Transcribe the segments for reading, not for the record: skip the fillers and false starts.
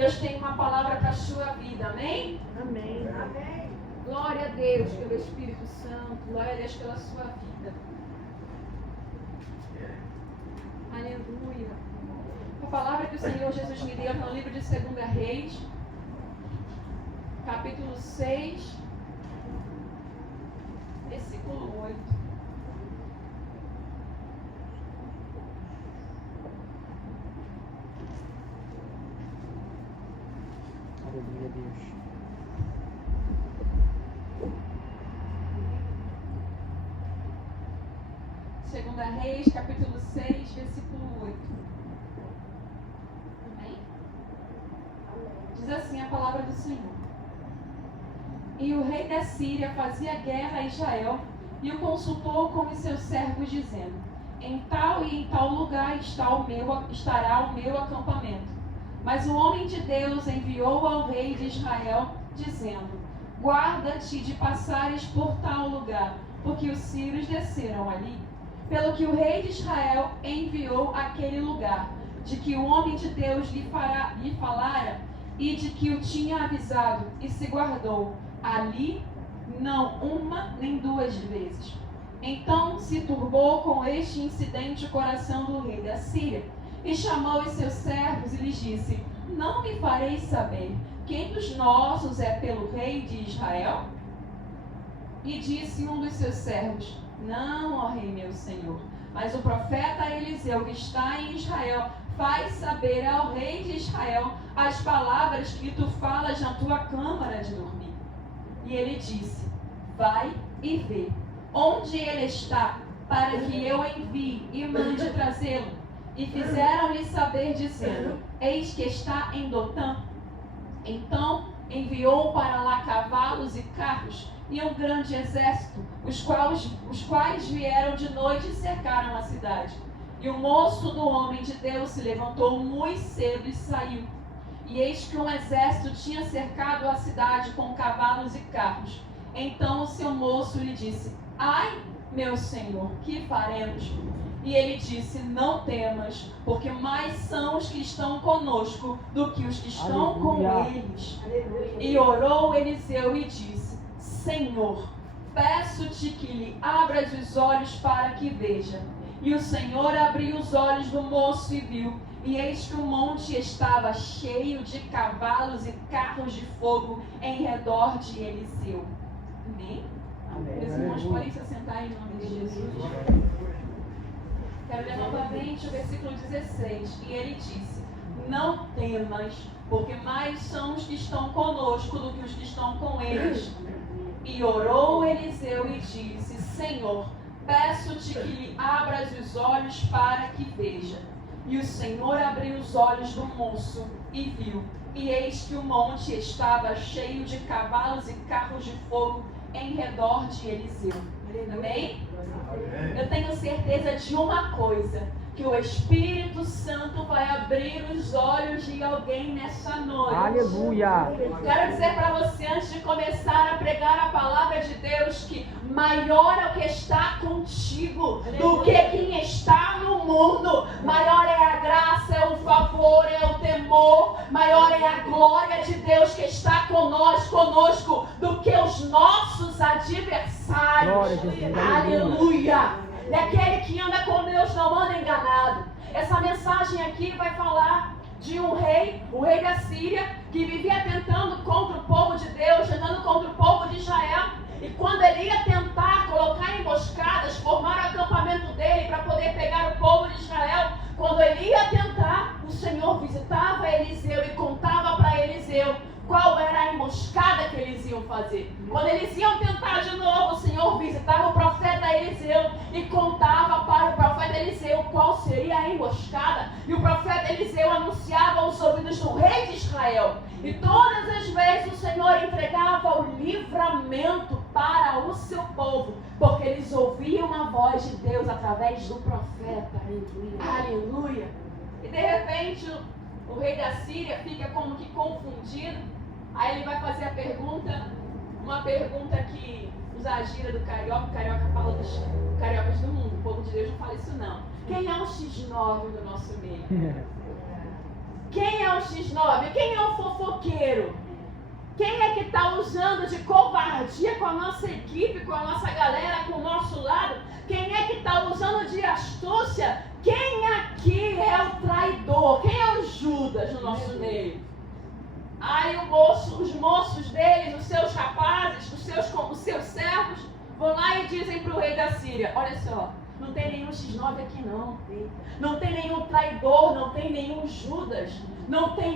Deus tem uma palavra para a sua vida, amém? Amém. Amém. Glória a Deus pelo Espírito Santo, glória a Deus pela sua vida. Aleluia. A palavra que o Senhor Jesus me deu no livro de 2 Reis, capítulo 6, versículo 8. Aleluia, Deus. Segunda Reis, capítulo 6, versículo 8. Amém? Diz assim a palavra do Senhor. E o rei da Síria fazia guerra a Israel e o consultou com os seus servos, dizendo: em tal e em tal lugar estará o meu acampamento. Mas o homem de Deus enviou ao rei de Israel, dizendo: guarda-te de passares por tal lugar, porque os sírios desceram ali. Pelo que o rei de Israel enviou àquele lugar, de que o homem de Deus lhe falara, e de que o tinha avisado, e se guardou ali, não uma nem duas vezes. Então se turbou com este incidente o coração do rei da Síria, e chamou os seus servos e lhes disse: não me fareis saber quem dos nossos é pelo rei de Israel? E disse um dos seus servos: não, ó rei meu senhor, mas o profeta Eliseu, que está em Israel, faz saber ao rei de Israel as palavras que tu falas na tua câmara de dormir. E ele disse: vai e vê onde ele está, para que eu envie e mande trazê-lo. E fizeram-lhe saber, dizendo: eis que está em Dotã. Então enviou para lá cavalos e carros e um grande exército, os quais vieram de noite e cercaram a cidade. E o moço do homem de Deus se levantou muito cedo e saiu. E eis que um exército tinha cercado a cidade com cavalos e carros. Então o seu moço lhe disse: ai, meu senhor, que faremos? E ele disse: não temas, porque mais são os que estão conosco do que os que estão com eles. Aleluia. E orou Eliseu e disse: Senhor, peço-te que lhe abras os olhos para que veja. E o Senhor abriu os olhos do moço e viu, e eis que o monte estava cheio de cavalos e carros de fogo em redor de Eliseu. Amém? Meus irmãos, podem se assentar em nome de Jesus. Quero ler novamente o versículo 16. E ele disse: não temas, porque mais são os que estão conosco do que os que estão com eles. E orou Eliseu e disse: Senhor, peço-te que lhe abras os olhos para que veja. E o Senhor abriu os olhos do moço e viu. E eis que o monte estava cheio de cavalos e carros de fogo em redor de Eliseu. Amém? Eu tenho certeza de uma coisa: que o Espírito Santo vai abrir os olhos de alguém nessa noite. Aleluia! Quero dizer para você, antes de começar a pregar a palavra de Deus, que maior é o que está contigo do que quem está no mundo. Maior é a graça, é o favor, é o temor. Maior é a glória de Deus que está conosco do que os nossos adversários. Aleluia! Daquele que anda com Deus não anda enganado. Essa mensagem aqui vai falar de um rei, o rei da Síria, que vivia tentando contra o povo de Deus, tentando contra o povo de Israel. E quando ele ia tentar colocar emboscadas, formar o acampamento dele para poder pegar o povo de Israel, quando ele ia tentar, o Senhor visitava Eliseu e contava para Eliseu qual era a emboscada que eles iam fazer. Quando eles iam tentar de novo, o Senhor visitava o profeta Eliseu e contava para o profeta Eliseu qual seria a emboscada. E o profeta Eliseu anunciava aos ouvidos do rei de Israel. E todas as vezes o Senhor entregava o livramento para o seu povo, porque eles ouviam a voz de Deus através do profeta. Aleluia! E de repente o rei da Síria fica como que confundido. Aí ele vai fazer a pergunta, uma pergunta que usa a gíria do carioca. O carioca fala dos cariocas do mundo. O povo de Deus não fala isso não. Quem é o X9 do nosso meio? Quem é o X9? Quem é o dinheiro? Quem é que está usando de covardia com a nossa equipe, com a nossa galera, com o nosso lado? Quem é que está usando de astúcia? Quem aqui é o traidor? Quem é o Judas no nosso meio? Aí os moços dele, os seus rapazes, os seus servos, vão lá e dizem para o rei da Síria: olha só, não tem nenhum X9 aqui não. Não tem nenhum traidor, não tem nenhum Judas. Não tem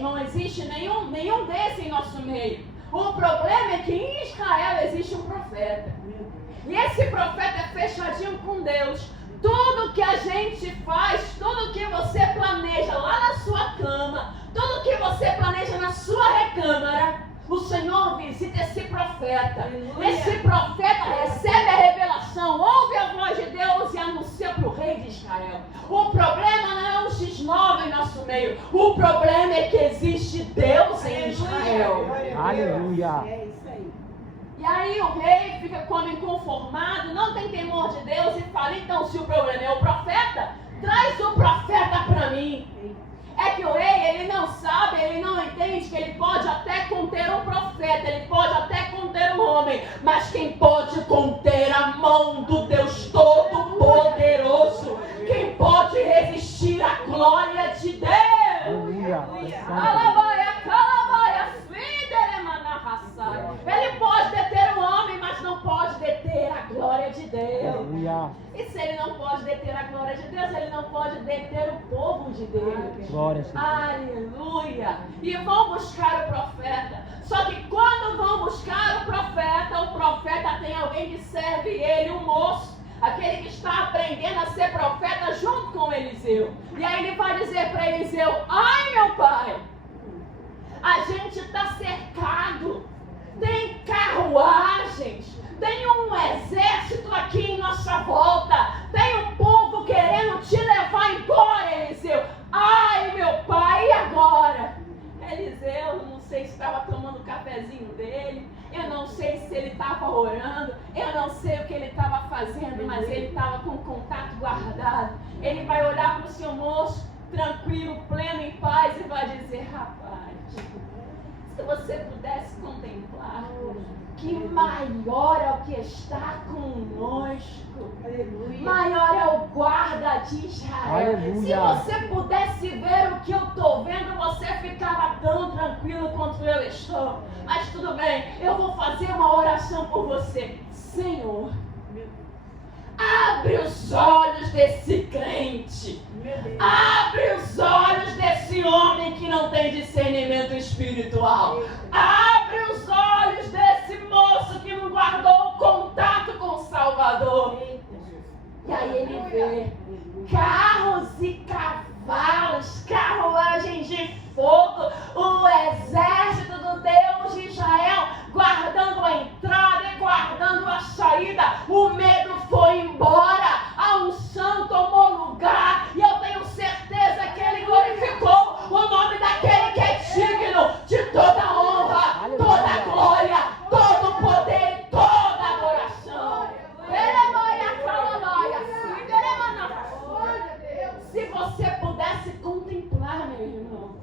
não existe nenhum desse em nosso meio. O problema é que em Israel existe um profeta. E esse profeta é fechadinho com Deus. Tudo que a gente faz, tudo que você planeja lá na sua cama, tudo que você planeja na sua recâmara, o Senhor visita esse profeta. Aleluia. Esse profeta recebe a revelação, ouve a voz de Deus e anuncia para o rei de Israel. O problema não é o X9 em nosso meio. O problema é que existe Deus em Israel. Aleluia. É isso aí. E aí o rei fica como inconformado, não tem temor de Deus e fala: então, se o problema é o profeta, traz o profeta para mim. É que o rei, ele não sabe, ele não entende que ele pode até conter um profeta, ele pode até conter um homem, mas quem pode conter a mão do Deus Todo-Poderoso, quem pode resistir à glória de Deus? Ele pode deter o homem, mas não pode deter a glória de Deus. E se ele não pode deter a glória de Deus, ele não pode deter o povo de Deus. Glória a Deus. Aleluia! E vão buscar o profeta. Só que quando vão buscar o profeta tem alguém que serve ele, um moço, aquele que está aprendendo a ser profeta junto com Eliseu. E aí ele vai dizer para Eliseu: ai, meu pai, a gente está cercado, tem carruagens, tem um exército aqui em nossa volta, tem um povo querendo te levar embora, Eliseu. Ai, meu pai, e agora? Eliseu, não sei se estava tomando o cafezinho dele, eu não sei se ele estava orando, eu não sei o que ele estava fazendo, mas ele estava com o contato guardado. Ele vai olhar para o seu moço, tranquilo, pleno, em paz, e vai dizer: rapaz, se você pudesse contemplar que maior é o que está conosco, aleluia, maior é o guarda de Israel. Aleluia. Se você pudesse ver o que eu estou vendo, você ficava tão tranquilo quanto eu estou. Mas tudo bem, eu vou fazer uma oração por você. Senhor, abre os olhos desse crente, abre os olhos desse homem que não tem discernimento espiritual, abre os olhos desse moço que não guardou o contato com o Salvador. E aí ele vê carros e cavalos, carruagens de fogo, o exército do Deus de Israel guardando a entrada e guardando a saída. O medo foi embora, a unção tomou lugar, e eu tenho certeza que ele glorificou o nome daquele que é digno de toda honra, toda glória, todo poder e toda adoração. Se você pudesse contemplar, meu irmão,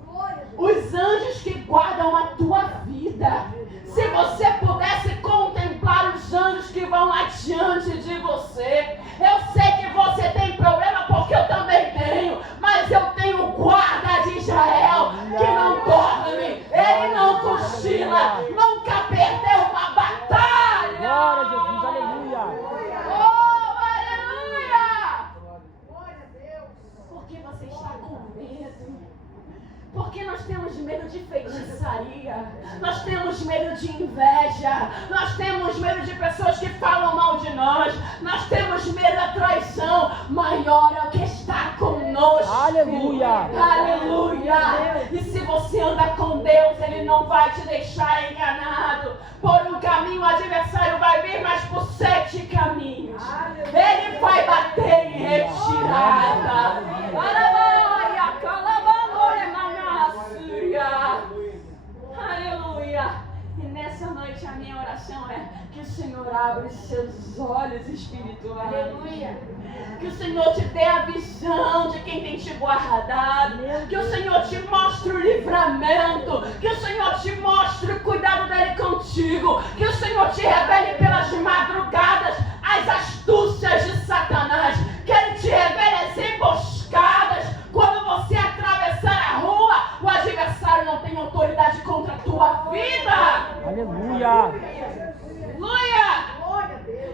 os anjos que guardam a tua vida, se você pudesse contemplar os anjos que vão adiante de você, eu sei que você tem problema, porque eu também tenho, mas eu tenho o guarda de Israel, que não dorme, ele não cochila, nunca perdeu uma batalha. Glória a Jesus, aleluia. Oh, aleluia! Porque você está com medo. Porque nós temos medo de feitiçaria, nós temos medo de inveja, nós temos medo de pessoas que falam mal de nós, nós temos medo da traição. Maior é o que está conosco. Aleluia! Aleluia! E se você anda com Deus, Ele não vai te deixar enganado. Por um caminho o adversário vai vir, mas por 7 caminhos ele vai bater em retirada. Aleluia! E nessa noite a minha oração é que o Senhor abra os seus olhos espirituais. Aleluia! Que o Senhor te dê a visão de quem tem te guardado. Que o Senhor te mostre o livramento. Que o contigo. Que o Senhor te revele pelas madrugadas as astúcias de Satanás. Que Ele te revele as emboscadas. Quando você atravessar a rua, o adversário não tem autoridade contra a tua vida. Aleluia. Aleluia!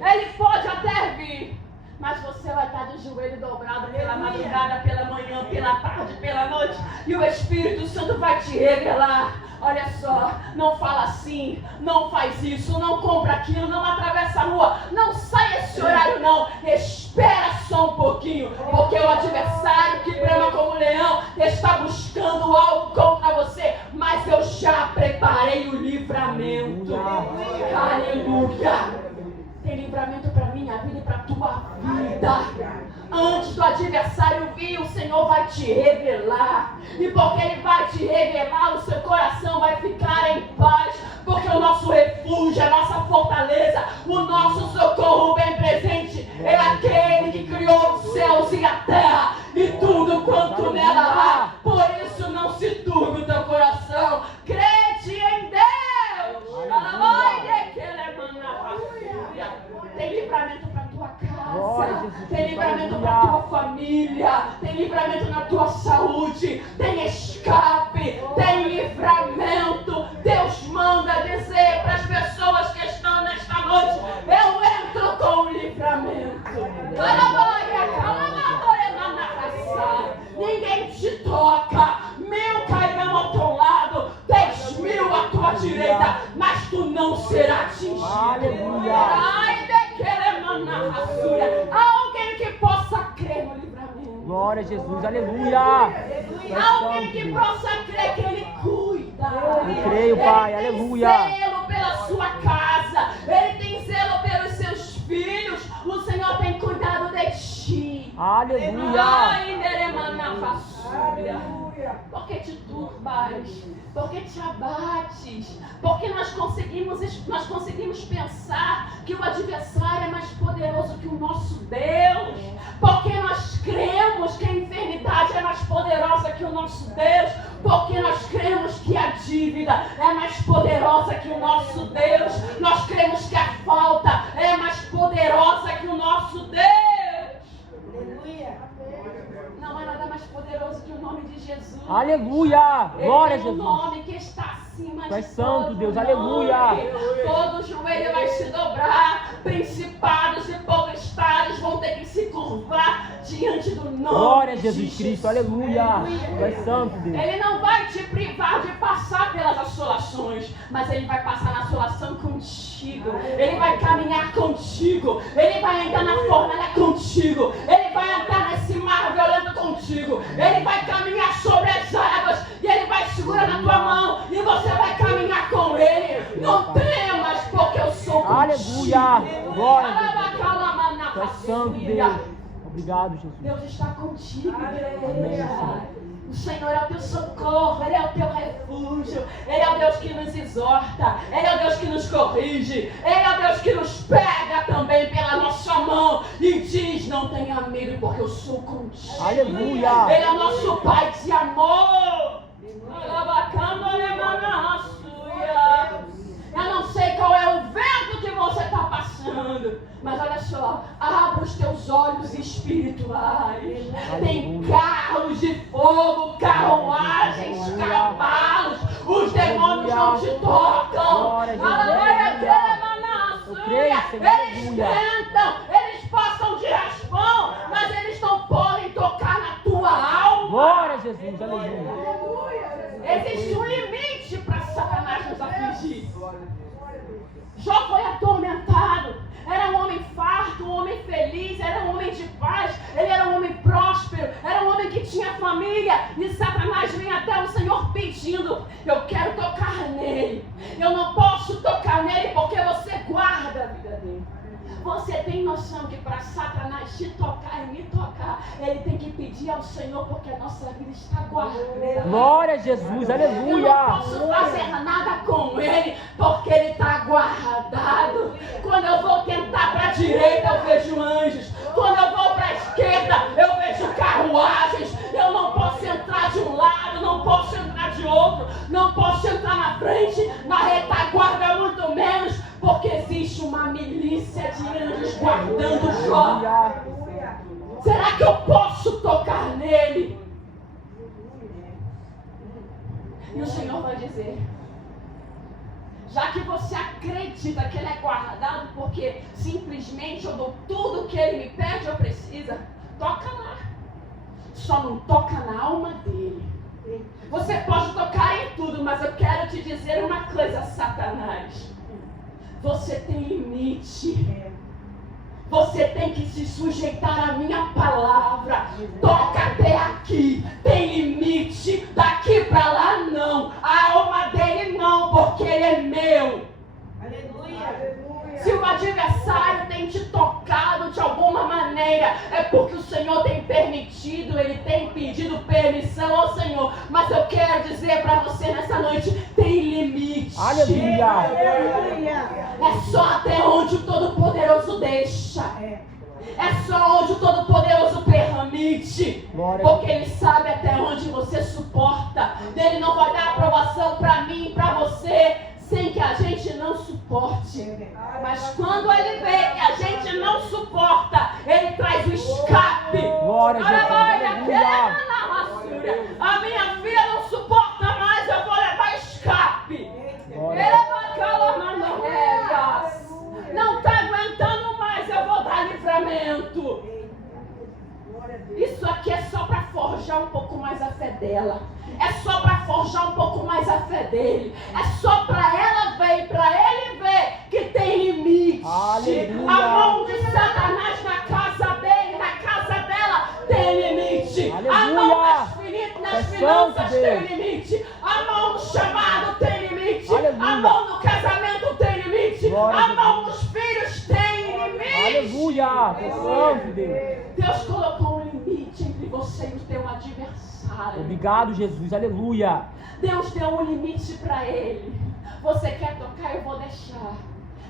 Ele pode até vir, mas você vai estar de joelho dobrado pela madrugada, pela manhã, pela tarde, pela noite. E o Espírito Santo vai te revelar. Olha só, não fala assim, não faz isso, não compra aquilo, não atravessa a rua, não sai esse horário não. Espera só um pouquinho, porque o adversário que brama como leão está buscando algo contra você. Mas eu já preparei o livramento. Aleluia! Tem livramento para minha vida e para a tua vida. Antes do adversário vir, o Senhor vai te revelar. E porque Ele vai te revelar, o seu coração vai ficar em paz. Porque o nosso refúgio, a nossa fortaleza, o nosso socorro bem presente é aquele que criou os céus e a terra e tudo quanto nela há. Por isso não se turbe o teu coração. Crede em Deus. Tem livramento para tua casa, tem livramento para tua família, tem livramento na tua saúde, tem escape, tem livramento. Deus manda dizer para as pessoas que estão nesta noite: eu entro com o livramento. Ninguém te toca, 1000 cairão ao teu lado, 10.000 à tua direita, mas tu não serás atingido. Aleluia. Alguém que possa crer no livramento. Glória a Jesus. Aleluia. Alguém que possa crer que Ele cuida. Eu creio, Pai. Aleluia. Ele tem zelo pela sua casa. Ele tem zelo pelos seus filhos. O Senhor tem cuidado de ti. Aleluia. Porque te turbas, porque te abates, porque nós conseguimos pensar que o adversário é mais poderoso que o nosso Deus, porque nós cremos que a enfermidade é mais poderosa que o nosso Deus, porque nós cremos que a dívida é mais poderosa que o nosso Deus, nós cremos que a falta é mais poderosa que o nosso Deus. Não há nada mais poderoso que o nome de Jesus. Aleluia. Glória a Ele tem Jesus. um nome que está acima Tu és de santo, todo Deus. nome. Aleluia. Todo joelho vai se dobrar. Principados e potestades vão ter que se curvar diante do nome Glória a de Jesus Cristo. Aleluia. Tu és santo, Deus. Ele não vai te privar de passar pelas assolações, mas Ele vai passar na assolação contigo. Ele vai caminhar contigo. Ele vai entrar na fornalha contigo. Ele vai entrar nesse mar violento contigo. Ele vai caminhar sobre as águas e Ele vai segurar na tua mão e você vai caminhar com Ele. Não temas, porque eu sou contigo. Aleluia. Glória a Jesus. Tu és santo, Deus. Obrigado, Jesus. Deus está contigo, Amém, igreja. Senhor. O Senhor é o teu socorro, Ele é o teu refúgio, Ele é o Deus que nos exorta, Ele é o Deus que nos corrige, Ele é o Deus que nos pega também pela nossa mão e diz: não tenha medo, porque eu sou contigo. Aleluia. Ele é o nosso Pai de amor. Eu não sei qual é o vento que você está passando, mas olha só, abra os teus olhos espirituais. Tem carros de fogo, carruagens, cavalos. Os demônios não te tocam. Eles tentam, eles passam de raspão, mas eles não podem tocar na tua alma. Glória a Jesus. Aleluia. Existe um limite para Satanás nos afligir. Jó foi atormentado. Era um homem farto, um homem feliz, era um homem de paz, ele era um homem próspero, era um homem que tinha família. E Satanás vem até o Senhor pedindo: eu quero tocar nele. Eu não posso tocar nele porque você guarda a vida dele. Você tem noção que para Satanás te tocar e me tocar, ele tem que pedir ao Senhor, porque a nossa vida está guardada. Glória a Jesus. Aleluia. Eu não posso fazer nada com ele, porque ele está guardado. Quando eu vou tentar para a direita, eu vejo anjos. Quando eu vou para a esquerda, eu vejo carruagens. Eu não posso entrar de um lado, não posso entrar de outro, não posso entrar na frente, na retaguarda muito menos. milícia de anjos guardando Jó. Será que eu posso tocar nele? E o Senhor vai dizer: já que você acredita que ele é guardado porque simplesmente eu dou tudo que ele me pede ou precisa, toca lá. Só não toca na alma dele. Você pode tocar em tudo, mas eu quero te dizer uma coisa, Satanás. Você tem limite. Você tem que se sujeitar à minha palavra. Toca até aqui. Tem limite. Daqui para lá não. A alma dele não, porque ele é meu. Aleluia. Se o adversário tem te tocado de alguma maneira, é porque o Senhor tem permitido, ele tem pedido permissão ao Senhor. Mas eu quero dizer para você nessa noite, tem limite. Aleluia. É só até onde o Todo-Poderoso deixa. É só onde o Todo-Poderoso permite. Porque Ele sabe até onde você suporta. Ele não vai dar aprovação para mim e para você sem que a gente não suporte. Mas quando Ele vê que a gente não suporta, Ele traz o escape. Glória a Deus. A minha filha não suporta mais, eu vou levar escape. Não está aguentando mais, eu vou dar livramento. Isso aqui é só para forjar um pouco mais a fé dela. É só para forjar um pouco mais a fé dele. É só para ela ver e para ele ver que tem limite. Aleluia. A mão de Satanás na casa dele, na casa dela, tem limite. Aleluia. A mão nas finanças tem limite. A mão no chamado tem limite. Aleluia. A mão no casamento tem limite. Glória A a mão dos filhos tem limite. Aleluia. Santo Deus. Deus colocou um limite entre você e o teu adversário. Obrigado, Jesus. Aleluia. Deus deu um limite para ele. Você quer tocar? Eu vou deixar.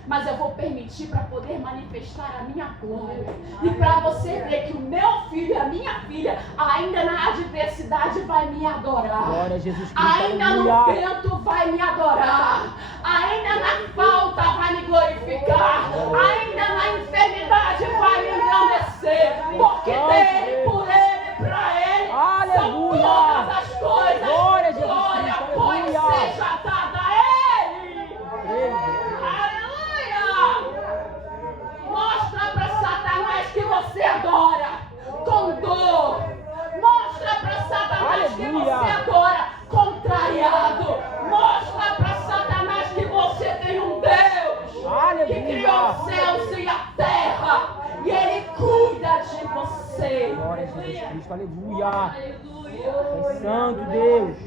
Mas eu vou permitir para poder manifestar a minha glória. E para você ver que o meu filho e a minha filha, ainda na adversidade, vai me adorar. Glória a Jesus Cristo. Ainda Aleluia. no vento vai me adorar. Ainda na falta vai me glorificar. Ainda na enfermidade vai me engrandecer. Porque dele, por ele, para ele, Aleluia. são todas as coisas. Glória a Jesus Glória, Cristo. pois, Aleluia. seja dada a ele. Mostra para Satanás que você adora com dor. Mostra para Satanás que Aleluia. você adora contrariado. Mostra para Satanás que você tem um Deus Aleluia. que criou os céus e a terra. E Ele cuida de você. Glória a Jesus Cristo. Aleluia. Aleluia. É santo Deus.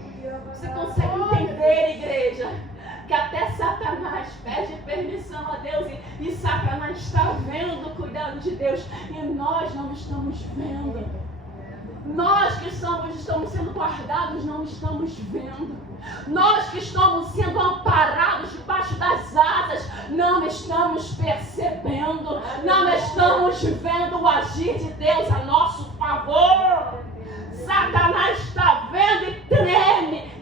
Você consegue entender, igreja? Que até Satanás pede permissão a Deus e Satanás está vendo o cuidado de Deus e nós não estamos vendo. Nós que estamos sendo guardados não estamos vendo. Nós que estamos sendo amparados debaixo das asas não estamos percebendo. Não estamos vendo o agir de Deus a nosso favor. Satanás está vendo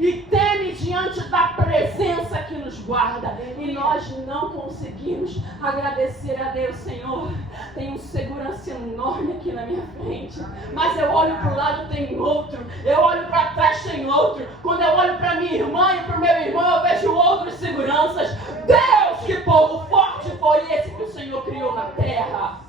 e teme diante da presença que nos guarda. E nós não conseguimos agradecer a Deus. Senhor, tem um segurança enorme aqui na minha frente. Mas eu olho para o lado, tem outro. Eu olho para trás, tem outro. Quando eu olho para minha irmã e para o meu irmão, eu vejo outros seguranças. Deus, que povo forte foi esse que o Senhor criou na terra.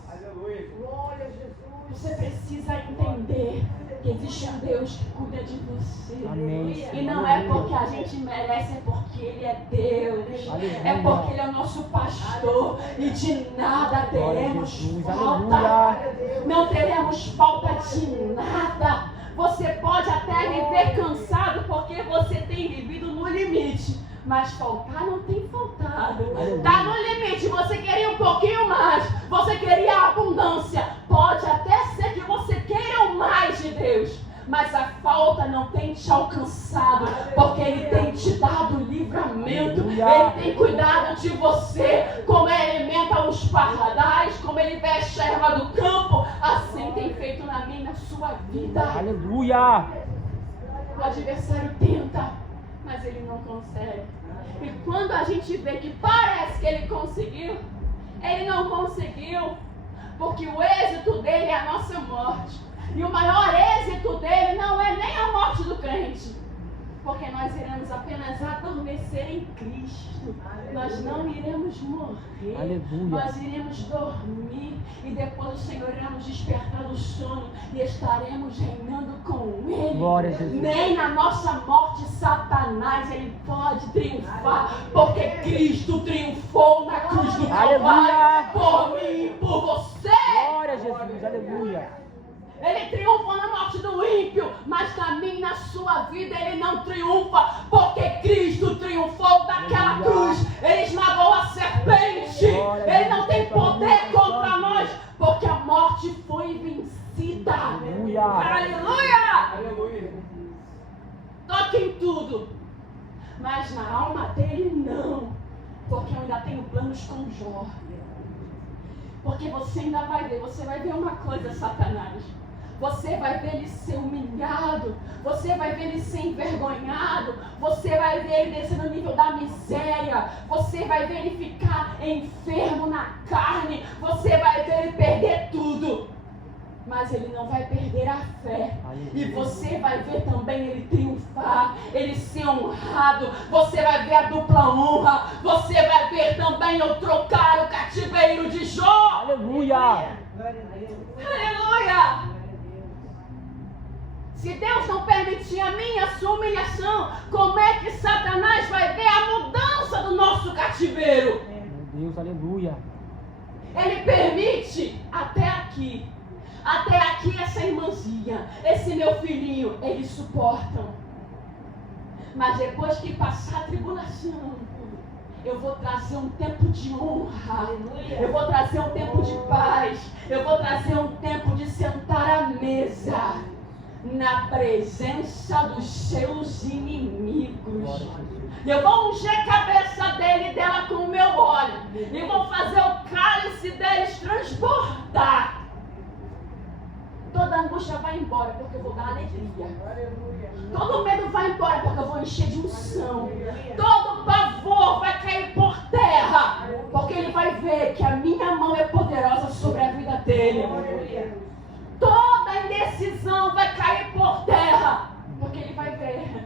Você precisa entender que existe um Deus que cuida de você. Amém. E não é porque a gente merece, é porque Ele é Deus. Aleluia. É porque Ele é o nosso pastor. E de nada teremos Jesus. falta. Aleluia. Não teremos falta de nada. Você pode até viver cansado porque você tem vivido no limite. Mas faltar não tem faltado. Está no limite. Você queria um pouquinho mais. Você queria abundância. Pode até ser que você queira o mais de Deus. Mas a falta não tem te alcançado. Porque Ele tem te dado livramento. Ele tem cuidado de você. Como Ele alimenta os pardais. Como Ele veste a erva do campo. Assim tem feito na minha e na sua vida. Aleluia. O adversário tenta, mas ele não consegue. E quando a gente vê que parece que ele conseguiu, Ele não conseguiu, porque o êxito dele é a nossa morte. E o maior êxito dele não é nem a morte do crente, porque nós iremos apenas adormecer em Cristo. Nós não iremos morrer. Aleluia. Nós iremos dormir e depois o Senhor irá nos despertar do sono e estaremos reinando com Ele. Glória a Jesus. Nem na nossa morte Satanás ele pode triunfar, porque Cristo triunfou na cruz do Calvário Aleluia. por mim e por você. Glória a Jesus. Aleluia. Ele triunfa na morte do ímpio, mas na minha e na sua vida ele não triunfa, porque Cristo triunfou daquela cruz. Ele esmagou a serpente. Ele não tem poder contra nós, porque a morte foi vencida. Aleluia. Aleluia! Toque em tudo, mas na alma dele não, porque eu ainda tenho planos com Jó. Porque você ainda vai ver, você vai ver uma coisa, Satanás. Você vai ver ele ser humilhado, você vai ver ele ser envergonhado, você vai ver ele descer no nível da miséria, você vai ver ele ficar enfermo na carne, você vai ver ele perder tudo. Mas ele não vai perder a fé. E você vai ver também ele triunfar, ele ser honrado. Você vai ver a dupla honra. Você vai ver também eu trocar o cativeiro de Jó. Aleluia. Aleluia. Se Deus não permitir a minha e a sua humilhação, como é que Satanás vai ver a mudança do nosso cativeiro? Meu Deus, aleluia. Ele permite até aqui. Até aqui essa irmãzinha, esse meu filhinho, eles suportam. Mas depois que passar a tribulação, eu vou trazer um tempo de honra. Eu vou trazer um tempo de paz. Eu vou trazer um tempo de sentar à mesa na presença dos seus inimigos. Eu vou ungir a cabeça dele e dela com o meu óleo. E vou fazer o cálice deles transbordar. Toda angústia vai embora, porque eu vou dar alegria. Todo medo vai embora, porque eu vou encher de unção. Todo pavor vai cair por terra, porque ele vai ver que a minha mão é poderosa sobre a vida dele. Toda indecisão vai cair por terra, porque ele vai ver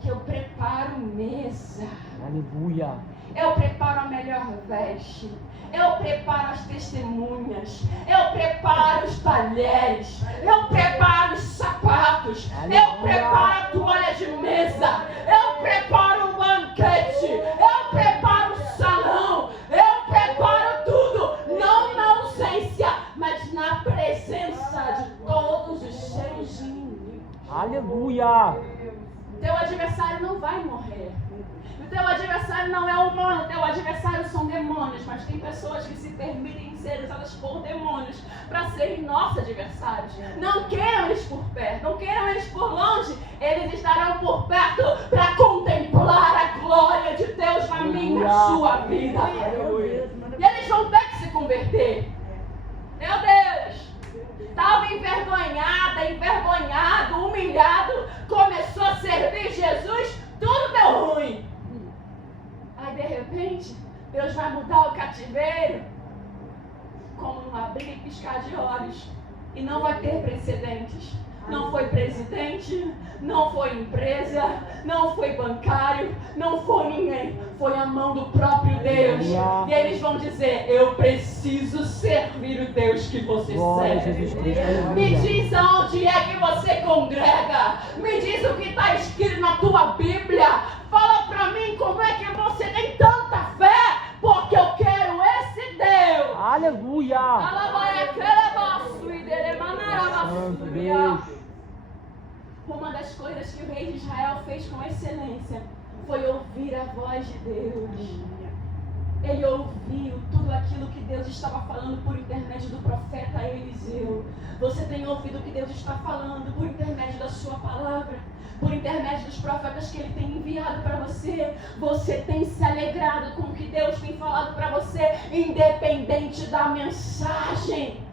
que eu preparo mesa. Aleluia. Eu preparo a melhor veste. Eu preparo as testemunhas. Eu preparo os talheres. Eu preparo os sapatos. Eu preparo a toalha de mesa. Eu preparo o banquete. Eu preparo o salão. Eu preparo tudo. Não na ausência, mas na presença de todos os seus inimigos. Aleluia. Teu adversário não vai morrer. O teu adversário não é humano, o teu adversário são demônios, mas tem pessoas que se permitem ser usadas por demônios para serem nossos adversários. Não queiram eles por perto, não queiram eles por longe, eles estarão por perto para contemplar a glória de Deus na minha e na sua vida. E eles vão ter que se converter. Meu Deus! Estava envergonhada, envergonhado, humilhado, começou a servir Jesus, tudo deu ruim. Aí de repente, Deus vai mudar o cativeiro, como num abrir e piscar de olhos, e não vai ter precedentes. Não foi presidente, não foi empresa, não foi bancário, não foi ninguém. Foi a mão do próprio Deus. E eles vão dizer, eu preciso servir o Deus que você serve. Me diz aonde é que você congrega. Me diz o que está escrito na tua Bíblia. Fala para mim como é que você tem tanta fé, porque eu quero esse Deus. Aleluia. Santo Deus. Uma das coisas que o rei de Israel fez com excelência foi ouvir a voz de Deus. Ele ouviu tudo aquilo que Deus estava falando por intermédio do profeta Eliseu. Você tem ouvido o que Deus está falando por intermédio da sua palavra, por intermédio dos profetas que Ele tem enviado para você. Você tem se alegrado com o que Deus tem falado para você, independente da mensagem.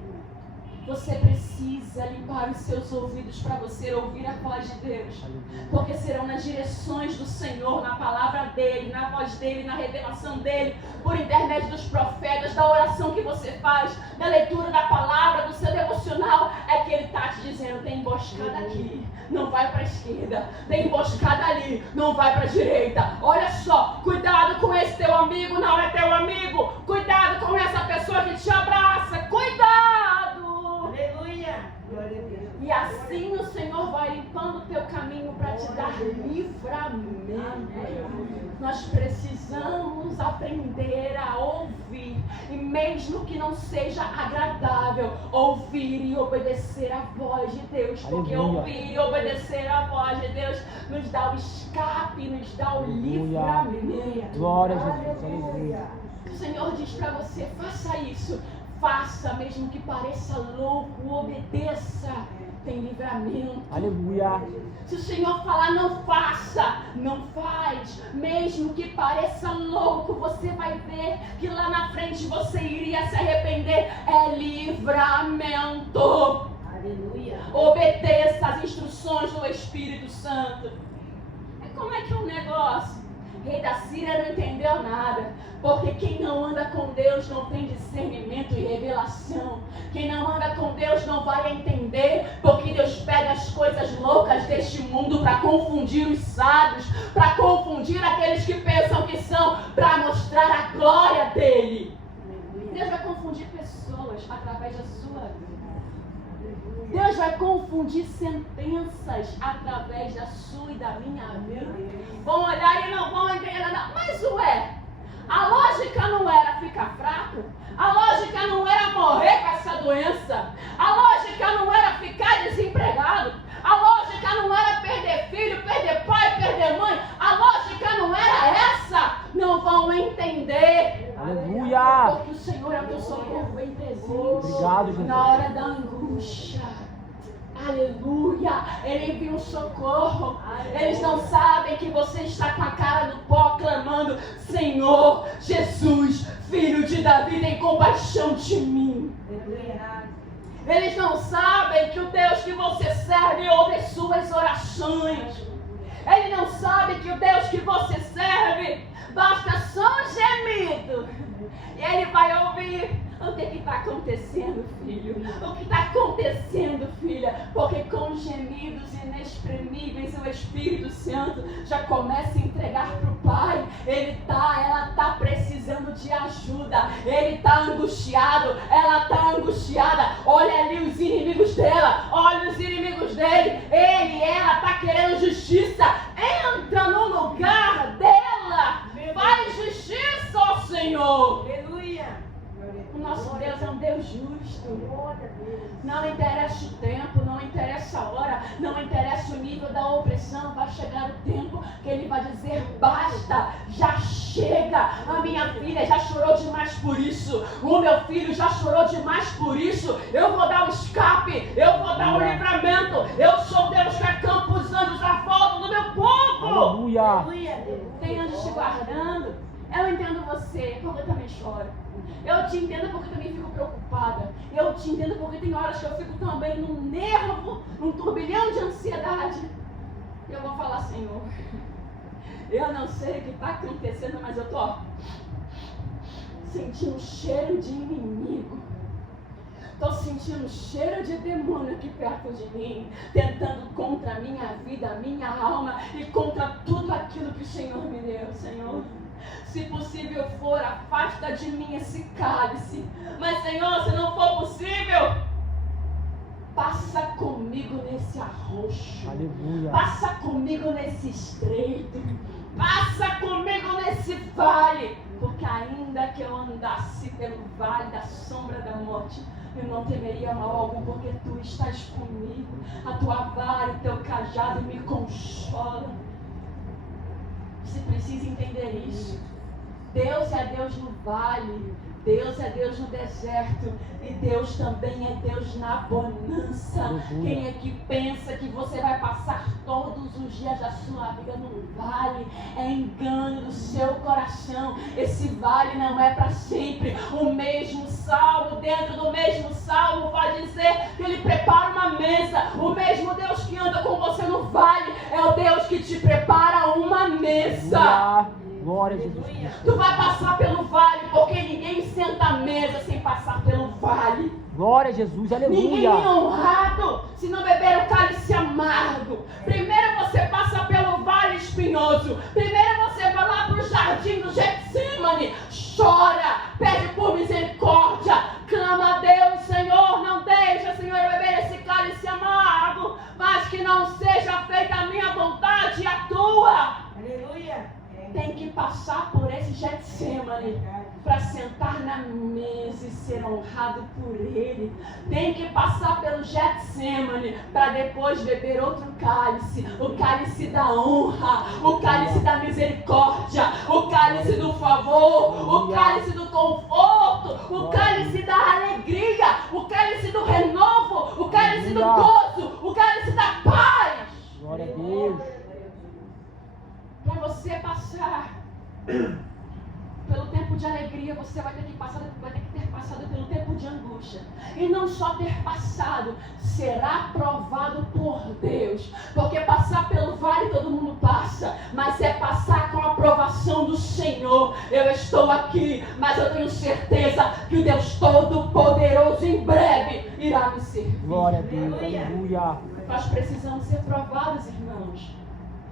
Você precisa limpar os seus ouvidos para você ouvir a voz de Deus. Porque serão nas direções do Senhor, na palavra dele, na voz dele, na revelação dele, por intermédio dos profetas, da oração que você faz, da leitura da palavra, do seu devocional, é que ele está te dizendo: tem emboscada aqui, não vai para a esquerda, tem emboscada ali, não vai para a direita. Olha só, cuidado com esse teu amigo, não é teu amigo. Cuidado com essa pessoa que te abraça, cuidado. Aleluia. Glória a Deus. E assim o Senhor vai limpando o teu caminho para te dar livramento. Nós precisamos aprender a ouvir, e mesmo que não seja agradável, ouvir e obedecer a voz de Deus, porque Aleluia. ouvir e obedecer a voz de Deus nos dá o escape, nos dá o Aleluia. livramento. Glória a Jesus. Aleluia. O Senhor diz para você: faça isso, faça, mesmo que pareça louco, obedeça, tem livramento. Aleluia. Se o Senhor falar não faça, não faz, mesmo que pareça louco, você vai ver que lá na frente você iria se arrepender. É livramento. Aleluia. Obedeça as instruções do Espírito Santo. Como é que é o negócio? O rei da Síria não entendeu nada, porque quem não anda com Deus não tem discernimento e revelação. Quem não anda com Deus não vai entender, porque Deus pega as coisas loucas deste mundo para confundir os sábios, para confundir aqueles que pensam que são, para mostrar a glória dele. Deus vai confundir pessoas através da sua vida. Deus vai confundir sentenças através da sua e da minha vida. Vão olhar e não vão entender nada. Mas a lógica não era ficar fraco. A lógica não era morrer com essa doença. A lógica não era ficar desempregado. A lógica não era perder filho, perder pai, perder mãe. A lógica não era essa. Não vão entender. Aleluia. Porque o Senhor é o teu socorro bem presente. Obrigado, Jesus. Na hora da angústia. Aleluia. Ele envia um socorro. Eles não sabem que você está com a cara no pó clamando: Senhor Jesus, Filho de Davi, tem compaixão de mim. Eles não sabem que o Deus que você serve ouve as suas orações. Eles não sabem que o Deus que você serve basta só um gemido e Ele vai ouvir. O que está acontecendo, filho? O que está acontecendo, filha? Porque com gemidos inexprimíveis o Espírito Santo já começa a entregar para o Pai. Ela está precisando de ajuda. Ele está angustiado, ela está angustiada. Olha ali os inimigos dela, olha os inimigos dele. Ele e ela está querendo justiça. Entra no lugar dela. Faz justiça, ó Senhor. Aleluia. O nosso Deus é um Deus justo. Não interessa o tempo, não interessa a hora, não interessa o nível da opressão. Vai chegar o tempo que Ele vai dizer: basta, já chega. A minha filha já chorou demais por isso. O meu filho já chorou demais por isso. Eu vou dar o escape, eu vou dar o livramento. Eu sou Deus que acampa os anjos à volta do meu povo. Aleluia. Tem anjos te guardando. Eu entendo você, porque eu também choro. Eu te entendo porque eu também fico preocupada. Eu te entendo porque tem horas que eu fico também num nervo, num turbilhão de ansiedade. E eu vou falar: Senhor, eu não sei o que está acontecendo, mas eu estou sentindo um cheiro de inimigo. Estou sentindo um cheiro de demônio aqui perto de mim, tentando contra a minha vida, a minha alma e contra tudo aquilo que o Senhor me deu, Senhor. Se possível for, afasta de mim esse cálice. Mas, Senhor, se não for possível, passa comigo nesse arroxo. Aleluia. Passa comigo nesse estreito. Passa comigo nesse vale. Porque ainda que eu andasse pelo vale da sombra da morte, eu não temeria mal algum, porque Tu estás comigo. A Tua vara e Teu cajado me consolam. Você precisa entender isso. Deus é Deus no vale, Deus é Deus no deserto, e Deus também é Deus na bonança. Quem é que pensa que você vai passar todos os dias da sua vida num vale? É engano do seu coração. Esse vale não é para sempre. O mesmo salmo, dentro do mesmo salmo, vai dizer que Ele prepara uma mesa. O mesmo Deus que anda com você no vale é o Deus que te prepara uma mesa. Glória a Jesus Cristo. Tu vai passar pelo vale, porque ninguém senta à mesa sem passar pelo vale. Glória a Jesus, Ninguém é aleluia. honrado se não beber o cálice amargo. Primeiro você passa pelo vale espinhoso. Primeiro você vai lá para o jardim do Getsemane. Chora, pede por misericórdia. Clama a Deus, Senhor, não deixa, Senhor, eu beber esse cálice amargo. Mas que não seja feita a minha vontade e a tua. Aleluia. Tem que passar por esse Getsemane para sentar na mesa e ser honrado por Ele. Tem que passar pelo Getsemane para depois beber outro cálice. O cálice da honra, o cálice da misericórdia, o cálice do favor, o cálice do conforto, o cálice da alegria, o cálice do renovo, o cálice do gozo, o cálice da paz. Glória a Deus. Para você passar pelo tempo de alegria, você vai ter que ter passado pelo tempo de angústia. E não só ter passado, será provado por Deus. Porque passar pelo vale todo mundo passa, mas é passar com a aprovação do Senhor. Eu estou aqui, mas eu tenho certeza que o Deus Todo-Poderoso em breve irá me servir. Glória a Deus, aleluia. Nós precisamos ser provados, irmãos.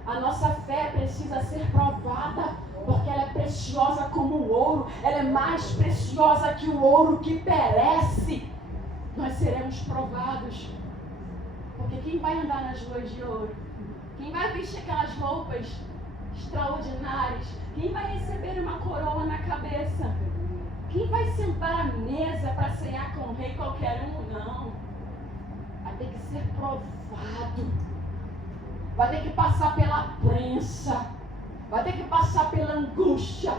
A nossa fé precisa ser provada, porque ela é preciosa como o ouro. Ela é mais preciosa que o ouro que perece. Nós seremos provados. Porque quem vai andar nas ruas de ouro? Quem vai vestir aquelas roupas extraordinárias? Quem vai receber uma coroa na cabeça? Quem vai sentar à mesa para cear com o rei? Qualquer um? Não. Vai ter que ser provado. Vai ter que passar pela prensa, vai ter que passar pela angústia,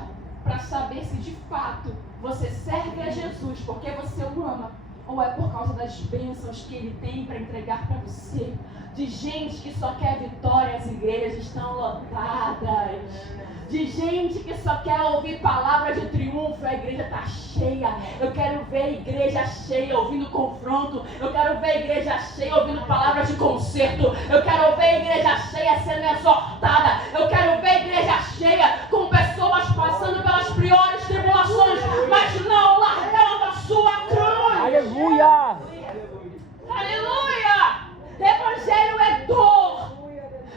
para saber se de fato você serve a Jesus porque você o ama, ou é por causa das bênçãos que Ele tem para entregar para você. De gente que só quer vitória, as igrejas estão lotadas. De gente que só quer ouvir palavras de triunfo, a igreja está cheia. Eu quero ver a igreja cheia ouvindo confronto. Eu quero ver a igreja cheia ouvindo palavras de conserto. Eu quero ver a igreja cheia sendo exortada. Eu quero ver a igreja cheia com pessoas passando pelas piores tribulações, mas não largando a sua cruz. Aleluia. Aleluia! Evangelho é dor.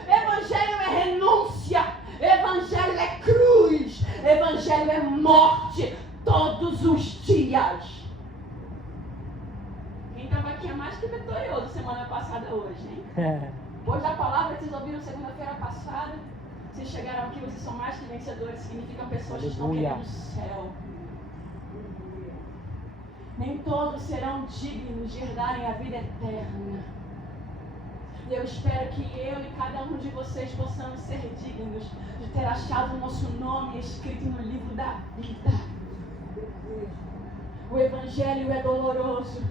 Evangelho é renúncia. Evangelho é cruz. Evangelho é morte todos os dias. Quem estava aqui é mais que vitorioso semana passada hoje, hein? Depois da palavra que vocês ouviram segunda-feira passada, vocês chegaram aqui, vocês são mais que vencedores. Significam pessoas que estão querendo o céu. Nem todos serão dignos de herdarem a vida eterna. E eu espero que eu e cada um de vocês possamos ser dignos de ter achado o nosso nome escrito no livro da vida. O Evangelho é doloroso,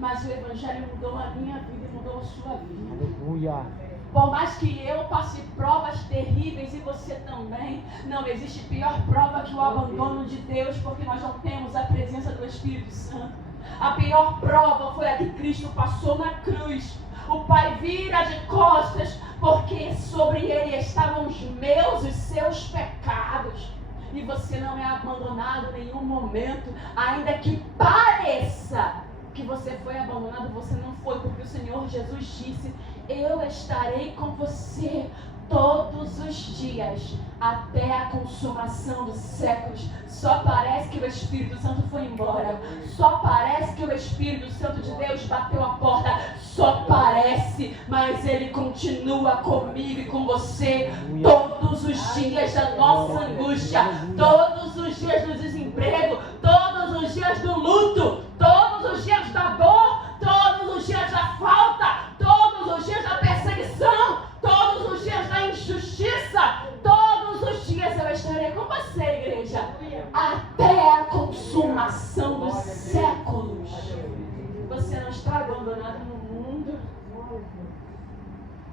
mas o Evangelho mudou a minha vida e mudou a sua vida. Aleluia. Por mais que eu passe provas terríveis e você também, não existe pior prova que o abandono de Deus, porque nós não temos a presença do Espírito Santo. A pior prova foi a que Cristo passou na cruz. O Pai vira de costas, porque sobre Ele estavam os meus e seus pecados. E você não é abandonado em nenhum momento, ainda que pareça que você foi abandonado, você não foi, porque o Senhor Jesus disse: eu estarei com você todos os dias, até a consumação dos séculos. Só parece que o Espírito Santo foi embora. Só parece que o Espírito Santo de Deus bateu a porta. Só parece, mas Ele continua comigo e com você todos os dias da nossa angústia, todos os dias do desemprego, todos os dias do luto, todos os dias da dor, todos os dias da falta, todos os dias da perseguição, todos os dias da injustiça. Todos os dias eu estarei com você, igreja, até a consumação dos séculos. Você não está abandonado no mundo.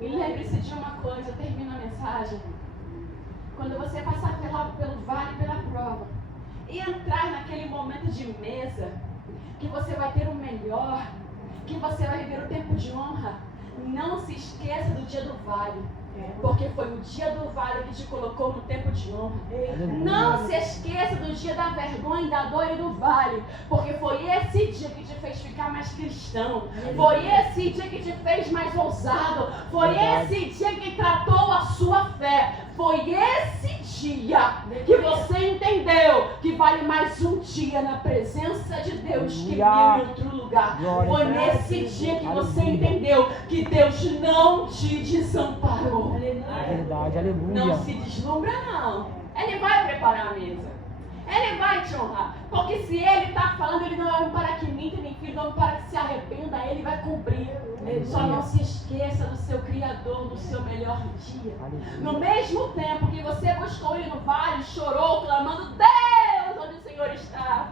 E lembre-se de uma coisa, eu termino a mensagem. Quando você passar pelo vale, pela prova, e entrar naquele momento de mesa, que você vai ter o melhor, que você vai viver o tempo de honra, não se esqueça do dia do vale. Porque foi o dia do vale que te colocou no tempo de honra. Não se esqueça do dia da vergonha, da dor e do vale. Porque foi esse dia que te fez ficar mais cristão. Foi esse dia que te fez mais ousado. Foi esse dia que tratou a sua fé. Foi esse dia que você entendeu que vale mais um dia na presença de Deus que mil em outro lugar. Foi nesse dia que você entendeu que Deus não te desamparou. Verdade, aleluia. Não se deslumbra, não. Ele vai preparar a mesa. Ele vai te honrar. Porque se ele está falando, ele não é um para que minta, nem filho, não para que se arrependa, ele vai cumprir. Só não se esqueça do seu Criador, do seu melhor dia. No mesmo tempo que você buscou ele no vale, chorou, clamando, Deus, onde o Senhor está?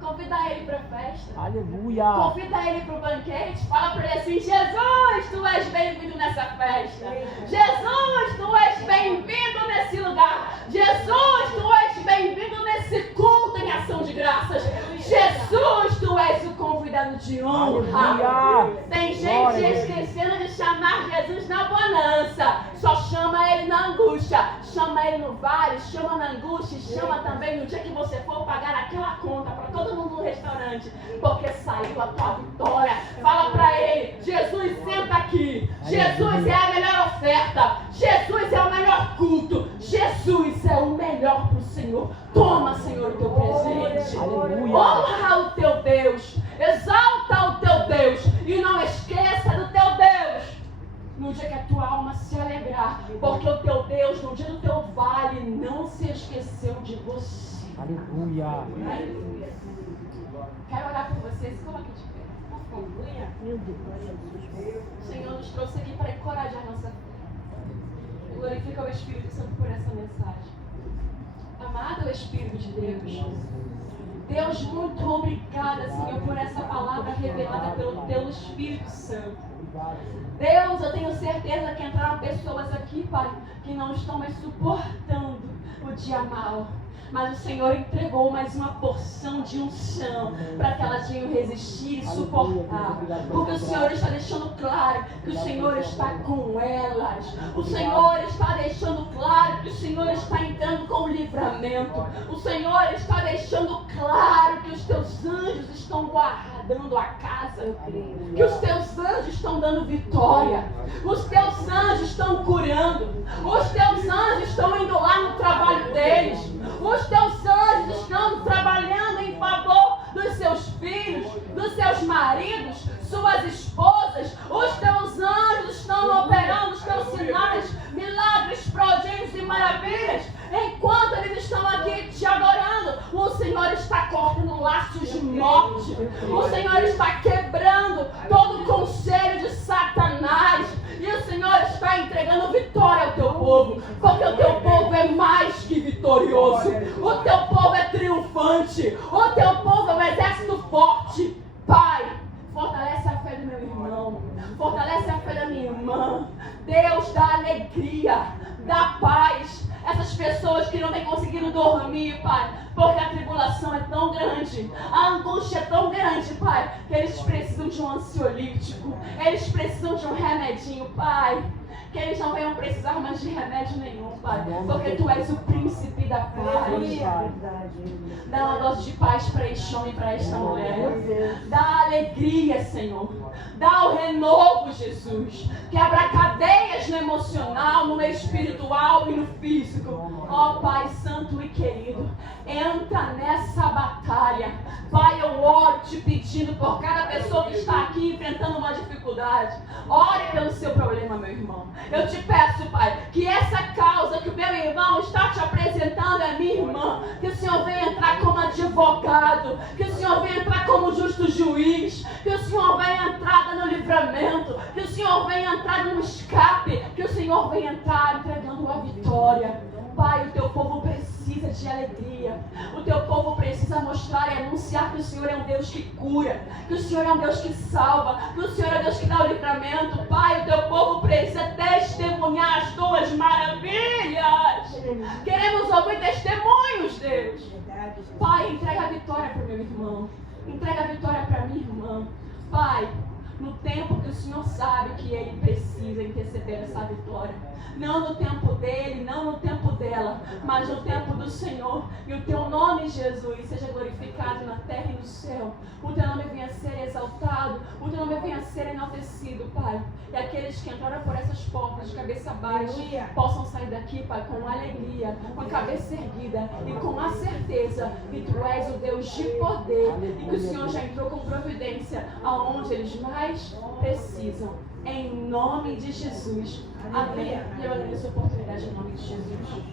Convida ele para a festa. Aleluia. Convida ele para o banquete. Fala para ele assim, Jesus, tu és bem-vindo nessa festa. Jesus, tu és bem-vindo nesse lugar. Jesus, tu és bem-vindo nesse culto em ação de graças. Jesus, tu és o convidado de honra. Aleluia. Tem gente esquecendo de chamar Jesus na bonança. Só chama ele na angústia. Chama ele no vale, chama na angústia. Chama também no dia que você for pagar aquela conta para todo mundo no restaurante. Porque saiu a tua vitória. Fala para ele, Jesus, senta aqui. Jesus é a melhor oferta. Jesus é o melhor culto. Jesus é o melhor para o Senhor. Toma, Senhor, o teu presente. Aleluia. Honra o teu Deus. Exalta o teu Deus. E não esqueça do teu Deus. No dia que a tua alma se alegrar. Porque o teu Deus, no dia do teu vale, não se esqueceu de você. Aleluia. Quero orar por vocês. Coloque de pé. Aleluia. O Senhor nos trouxe aqui para encorajar nossa fé. Glorifica o Espírito Santo por essa mensagem. Amado Espírito de Deus, Deus, muito obrigada, Senhor, por essa palavra revelada pelo teu Espírito Santo. Deus, eu tenho certeza que entraram pessoas aqui, Pai, que não estão mais suportando o dia mal. Mas o Senhor entregou mais uma porção de unção para que elas venham resistir e suportar. Porque o Senhor está deixando claro que o Senhor está com elas. O Senhor está deixando claro que o Senhor está entrando com o livramento. O Senhor está deixando claro que os teus anjos estão guardando a casa. Que os teus anjos estão dando vitória. Os teus anjos estão curando. Os teus anjos estão indo lá no trabalho deles. Os teus anjos estão trabalhando em favor dos seus filhos, dos seus maridos, suas esposas. Os teus anjos estão operando os teus sinais, milagres, prodígios e maravilhas. Enquanto eles estão aqui te adorando, o Senhor está cortando laços de morte. O Senhor está quebrando todo o conselho de Satanás. E o Senhor está entregando vitória ao teu povo. Porque o teu povo é mais que vitorioso. O teu povo é triunfante. O teu povo é um exército forte. Pai, fortalece a fé do meu irmão. Fortalece a fé da minha irmã. Deus, dá alegria, dá paz. Essas pessoas que não têm conseguido dormir, Pai, porque a tribulação é tão grande, a angústia é tão grande, Pai, que eles precisam de um ansiolítico, eles precisam de um remedinho, Pai. Que eles não venham precisar mais de remédio nenhum, Pai, porque Tu és o príncipe da paz. Dá uma dose de paz para este homem e para esta mulher. Dá alegria, Senhor. Dá o renovo, Jesus. Quebra cadeias no emocional, no espiritual e no físico. Ó Pai Santo e querido, entra nessa batalha. Pai, eu oro te pedindo por cada pessoa que está aqui enfrentando uma dificuldade. Ore pelo seu problema, meu irmão. Eu te peço, Pai, que essa causa que o meu irmão está te apresentando é minha irmã. Que o Senhor venha entrar como advogado. Que o Senhor venha entrar como justo juiz. Que o Senhor venha entrar dando livramento. Que o Senhor venha entrar no escape. Que o Senhor venha entrar entregando a vitória. Pai, o teu povo precisa de alegria. O teu povo precisa mostrar e anunciar que o Senhor é um Deus que cura, que o Senhor é um Deus que salva, que o Senhor é um Deus que dá o livramento. Pai, o teu povo precisa testemunhar as tuas maravilhas. Queremos ouvir testemunhos, Deus. Pai, entrega a vitória para o meu irmão. Entrega a vitória para a minha irmã. Pai, no tempo que o Senhor sabe que ele precisa interceder essa vitória. não no tempo dele, não no tempo dela, mas no tempo do Senhor. E o teu nome, Jesus, seja glorificado na terra e no céu. O teu nome venha a ser exaltado, o teu nome venha a ser enaltecido, Pai. E aqueles que entraram por essas portas de cabeça baixa possam sair daqui, Pai, com alegria, com a cabeça erguida e com a certeza que Tu és o Deus de poder e que o Senhor já entrou com providência aonde eles mais precisam. Em nome de Jesus. Amém. E eu agradeço a oportunidade em nome de Jesus.